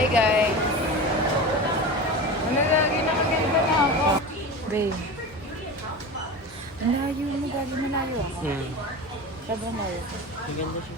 Hi guys. Ano lagi nakaganda na ako? Babe. Ang layo mo, gabi malayo ako. Sobrang layo. Maganda siya.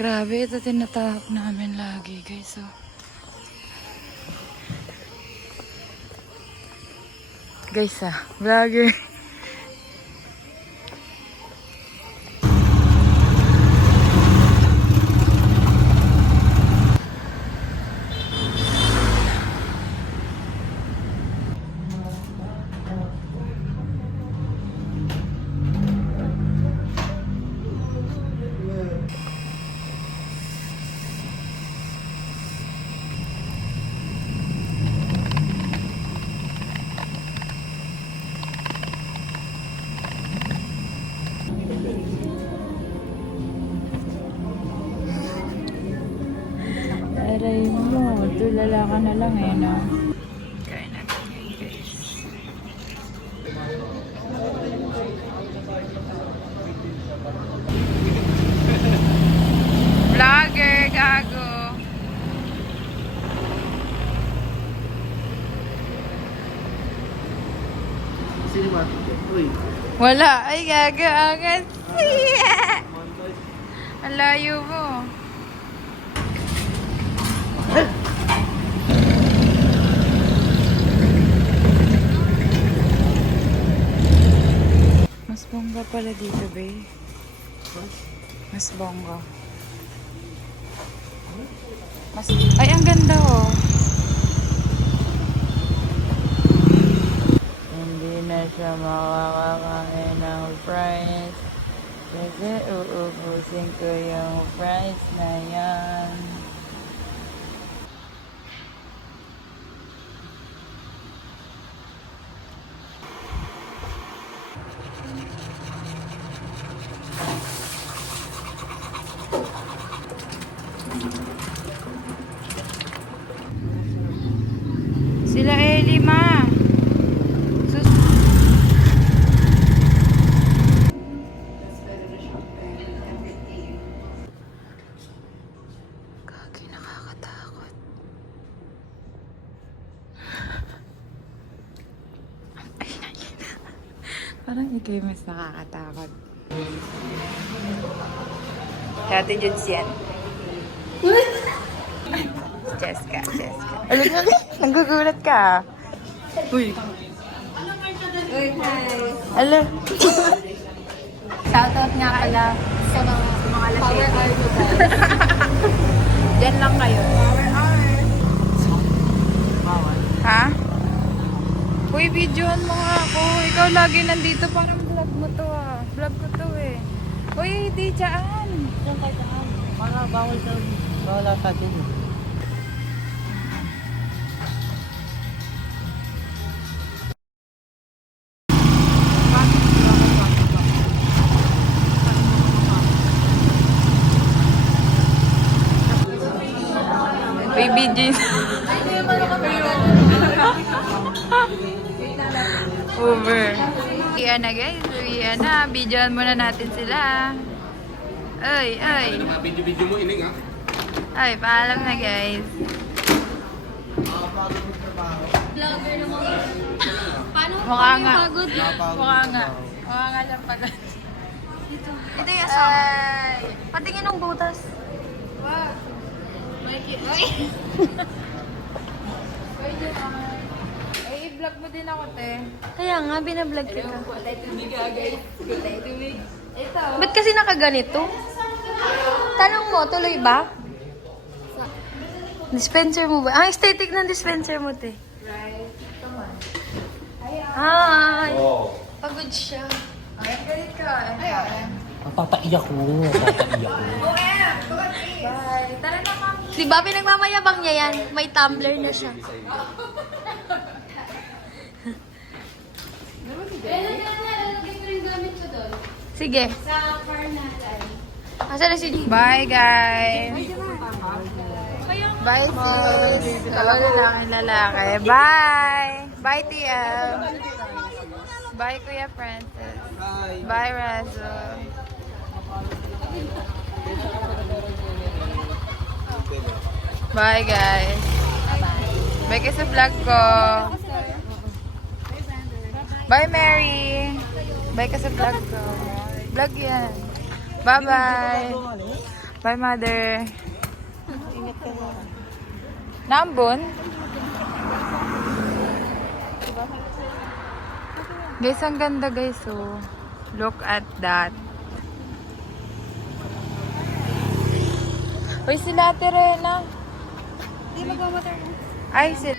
Grabe, ito tinatahak namin lagi guys. So. Guys vlogger. Aray mo, tulala ka na lang eh, no? Kain natin yun, guys. Vlogger, gago. Sino ba? Uy. Wala, ay gago, angas. Ang layo mo. Mas bongga pala dito, babe. Mas bongga. Ay, ang ganda, oh. Hindi na siya makakakain ng fries. Kasi uubusin ko yung fries na yan. Sila Elima. Kagi, nakakatakot. Ay, parang ikaw yung mas nakakatakot. Dati Judes yan. Jessica. Alam mo na, nanggugulat ka. Uy. Uy, hi. Alam. Shoutout nga pala sa mga lasing. Diyan lang kayo. Ha? Uy, videoan mo nga ako. Ikaw lagi nandito. Parang vlog mo to ah. Vlog ko to eh. Uy, di dyan. Diyan kayo saan? Para bawal sa atin. Baby Jean. Over. Iyan na guys. Iyan na. Videoan muna natin sila. Ay. Video mo ining ha. Ay, paalam na guys. Vlogger naman. Paano Mukha nga. pagod? Mukha nga lang pagod. Ito yung asawa. Patingin ng butas. Wow. Ay! Ay, i-vlog mo din ako, te. Kaya nga, binablog kita. Kulay tubig guys. Kulay tubig. Ito. Ba't kasi nakaganito? Tanong mo, tuloy ba? Dispenser mo ba? Ang aesthetic ng dispenser mo, te. Right. Come on. Hi! Oh. Pagod siya. Ay, galit ka. Ay. Ang tataiyak ko. Bye. Tara na, mami. Di ba pinagmamayabang niya yan? May tumbler na siya. Sige. Asa na si G? Bye, guys. Bye, sis. Lalaki. Bye. Bye, TL. Bye, Kuya Francis. Bye, Razo. Bye, guys. Bye kayo sa vlog ko. Bye, Mary. Bye ka sa vlog ko. Vlog yan. Bye-bye. Bye, mother. Nambon? Guys, ang ganda guys, oh. Look at that. Uy, sila Terena. Di magmamatay mo. Ay, sila.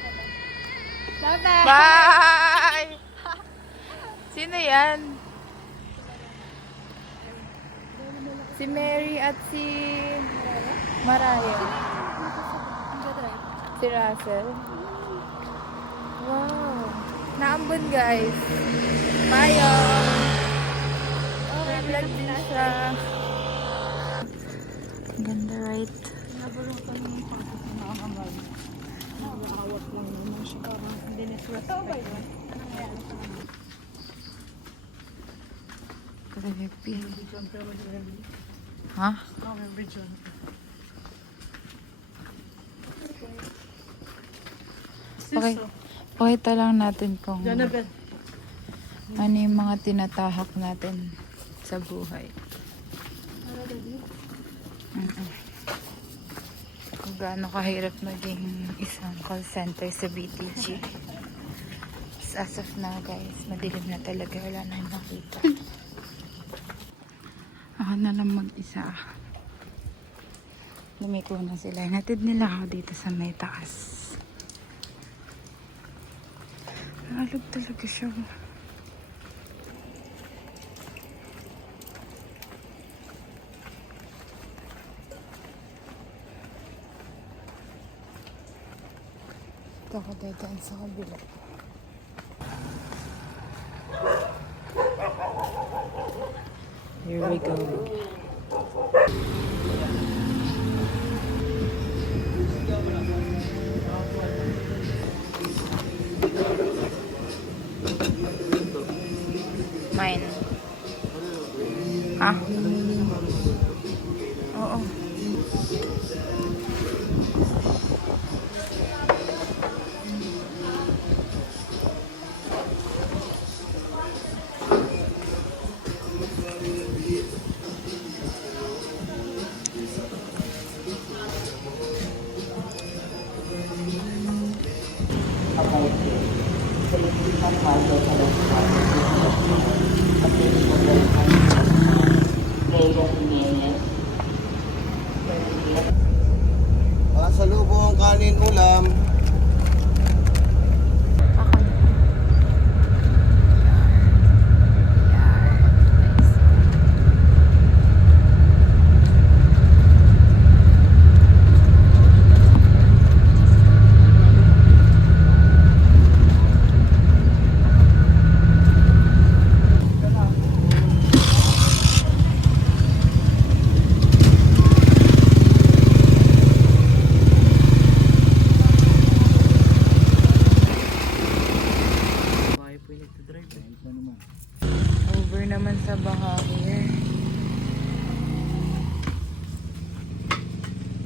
Bye-bye. Bye! Sino yan? Si Mary at si Maraya. Si Russell. Wow. Naambon guys. Mayo. Vlog din siya. Ang ganda, right? Karabi. Ha? Okay. Pakita lang natin kung ano yung mga tinatahak natin sa buhay. Kung gaano kahirap maging isang call center sa BTG. As of now guys, madilim na talaga. Wala na yung makita. Ako na lang mag-isa. Lumiko na sila. Natid nila ako dito sa may taas. Alog talaga siya. Ito ako dadaan sa kabila. Here we go. Mine. Ah? Oo. Salubong, kanin, ulam. Over naman sa bahagir.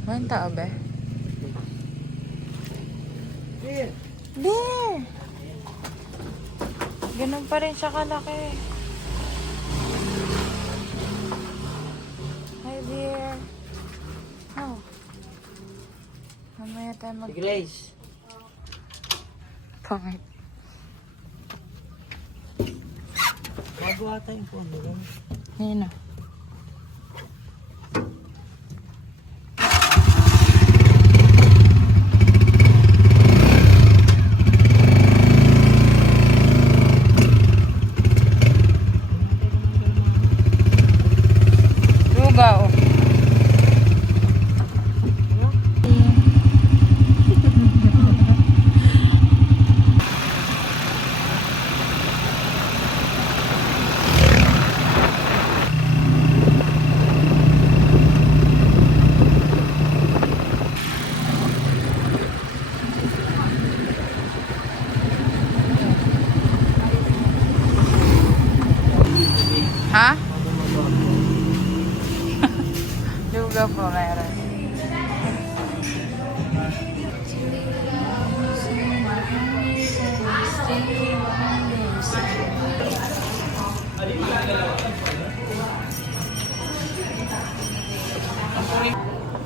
Walang tao ba? Beer! Ganun pa rin siya kalaki. Hi dear. Oh. Mamaya tayo mag... Grace. Pangit. Bago ata yung phone mo. Ayun na. Lugaw.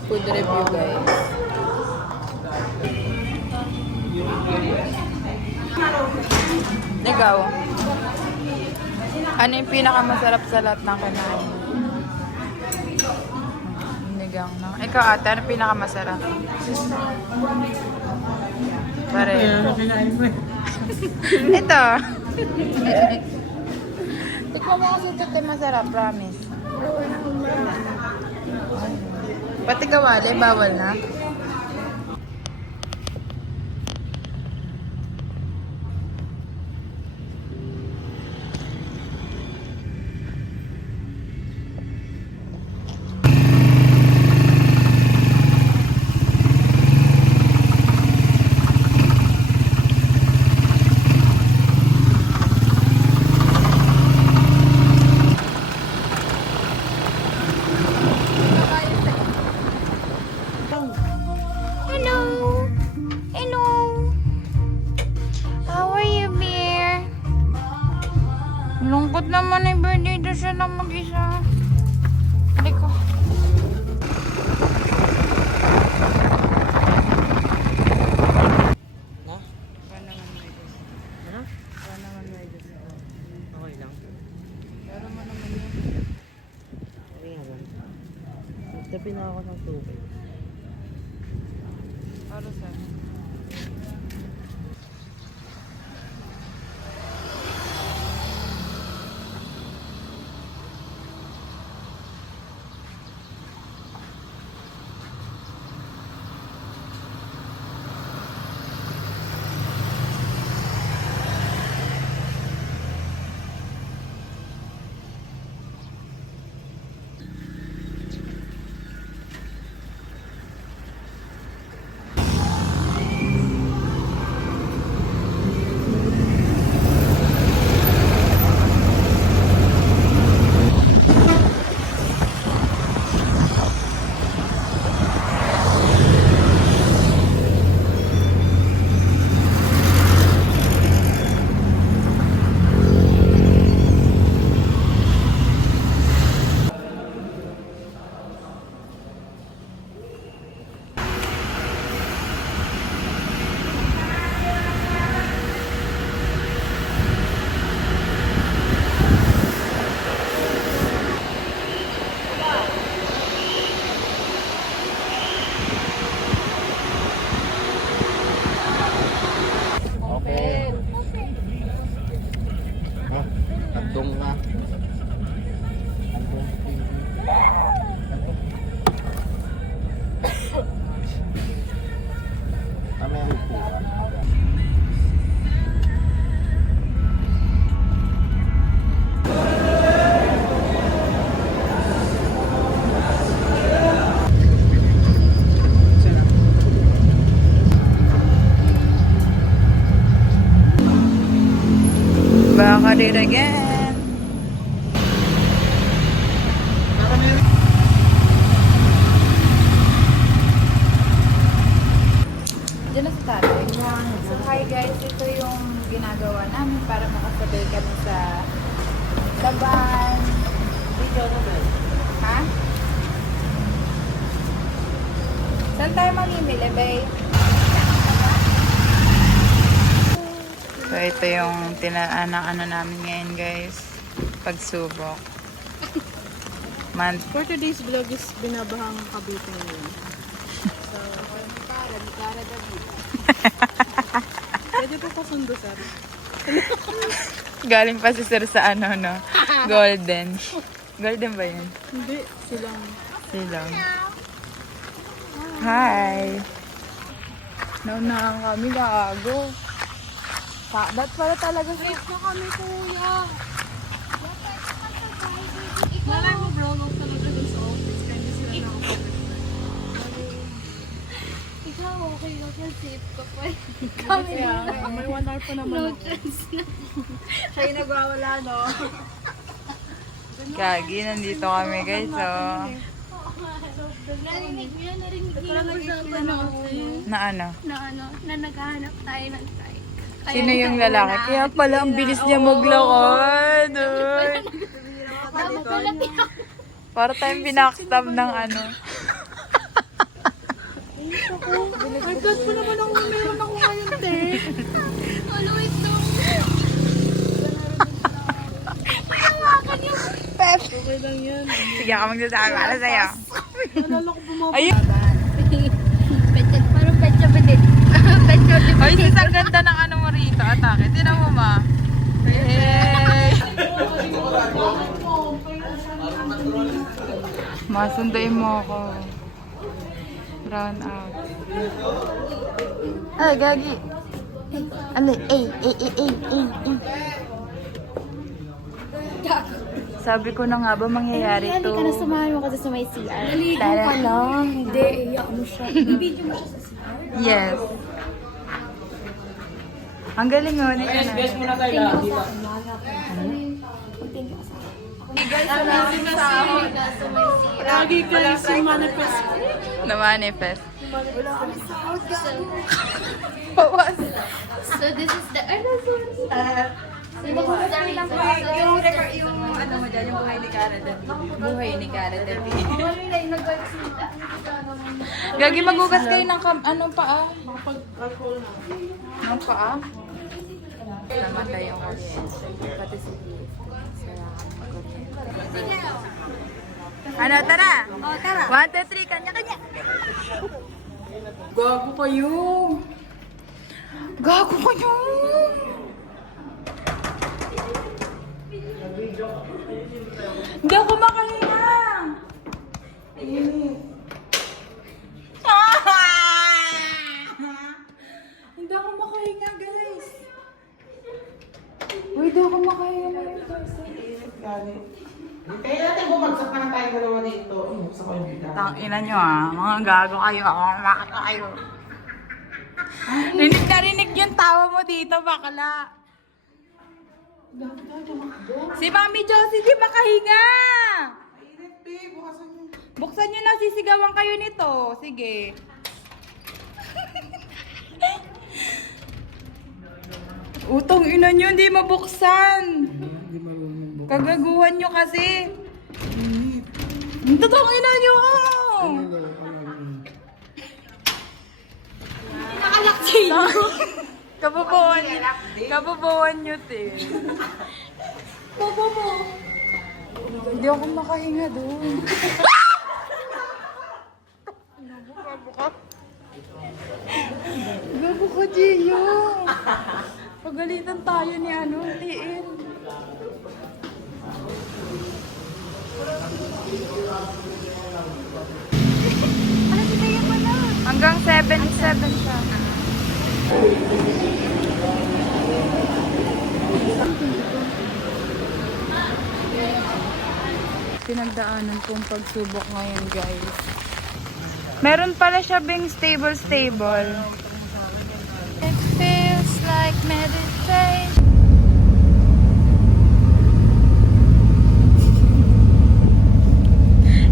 Food review, guys. Ikaw, ano yung pinakamasarap sa lahat ng kinain? Nigang, no? Ikaw, ate, ano yung pinakamasarap? Pare. Ito. Tikman mo kasi ito, te, masarap, promise. Pati kawali, bawal na. Hello. Hello. How are you, Bear? Lungkot naman ay birthday doon siya lang mag-isa. Halika. Na? Para naman may gusto. Ano? Para naman may gusto. Okay lang. Pero mo naman yun. Okay nga lang. Nagtabi na ako ng tubig. Para saan? Okay. Oh, tagdong na. Back at it again. Diyan na sa tatay. So hi guys, ito yung ginagawa namin para makasabay kami sa laban. Video na ba? Ha? Saan tayo mamimili, babe? So ito yung ano namin ngayon guys. Pagsubok. For today's vlog is binabahang Cavite ngayon. So, Mikara David. Pwede po kasundo, sir. Galing pa si sir sa ano, no? Golden. Golden ba yun? Hindi, silang. Silang. Hi! Naunahan kami, gago. Ba't pala talaga sa... Na kami, kuya. Malay mo, bro, nung talaga dun sa office. Kaya hindi sila nakapagod. Ikaw, okay lang yan. Safe ka pa eh. Kaya, may 1 hour pa naman No ako. chance na. Siya yung nagwawala, no? Gagi, nandito kami guys, so... Narinig niyo sa tanong Na ano? na naghahanap tayo ng trike. Sino yung lalaki? Kaya pala ang bilis niya maglakad. Uy. Para tayong binackstab ng ano. Ay, God pa naman ako, meron ako ngayon, te. Always no. Pep! Okay lang yan. Sige ako magsasabi para sa'yo. Nalala ko bumaba. Ayun! Parang petsa bilit. Petsa bilit. Ay, sis, ang ganda ng ano mo rito. Atake. Tinan mo, ma. Hey! Masundain mo ako. Brown out. Ay, gagi. Ano? Sabi ko na nga ba mangyayari to? Hindi ka na samahan mo kasi sa may CR. Naligo ka lang. Hindi, iyak mo siya. Ibibidyo mo siya sa CR. Yes. Ang galing oh. Guys, muna tayo lahat dito. Lagi kayo si manifest. Na-manifest. So this is the... Ano, sorry. So this is the reason. Yung ano mo dyan, yung buhay ni Cara David. Buhay ni Cara David. Gagi, magugas kayo ng anong paa? Ng paa? Namatay yung kuryente. Pati si Keith. Ano, tara! Oh, tara. 1, 2, 3, kanya-kanya! Gago kayo! Gago kayo! Hindi ako makahinga! Hindi ako makahinga, guys! Uy, hindi ako makahinga ngayon, guys. Kaya natin bumagsak na tayo dalawa dito. Bumagsak ko yung bida. Tangina nyo mga gago kayo, bakit kayo? Rinig na rinig yung tawa mo dito, bakla. Si Mami Josie, di makahinga! Buksan nyo na, sisigawan kayo nito. Sige. Utong ina nyo, hindi mabuksan. Kagaguhan nyo kasi. Totoong ina nyo! Nakalak siya. Kababawan nyo, te. Bobo mo. Hindi ako makahinga doon. Gago ka, Gio. Pagalitan tayo ni ano, Tiin. Ano si Taya pala? Hanggang 7 siya. Pinagdaanan kong pagsubok ngayon, guys. Meron pala siya bing stable. It feels like meditation.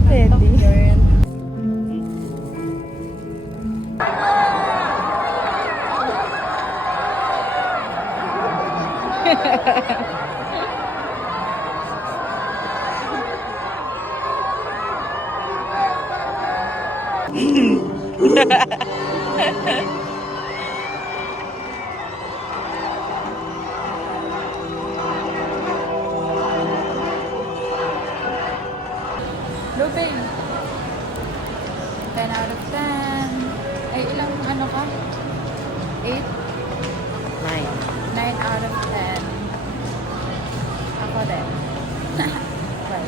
Ready? No, babe. 10 out of 10. Ay, ilang ano ka? 8? 9 out of 10. Ako din. Bye.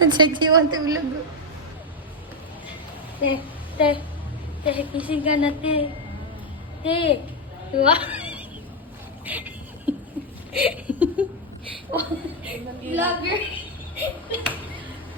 Ang sexy mo tulog. Te, kising ka na, te. Te, diba? Vlogger.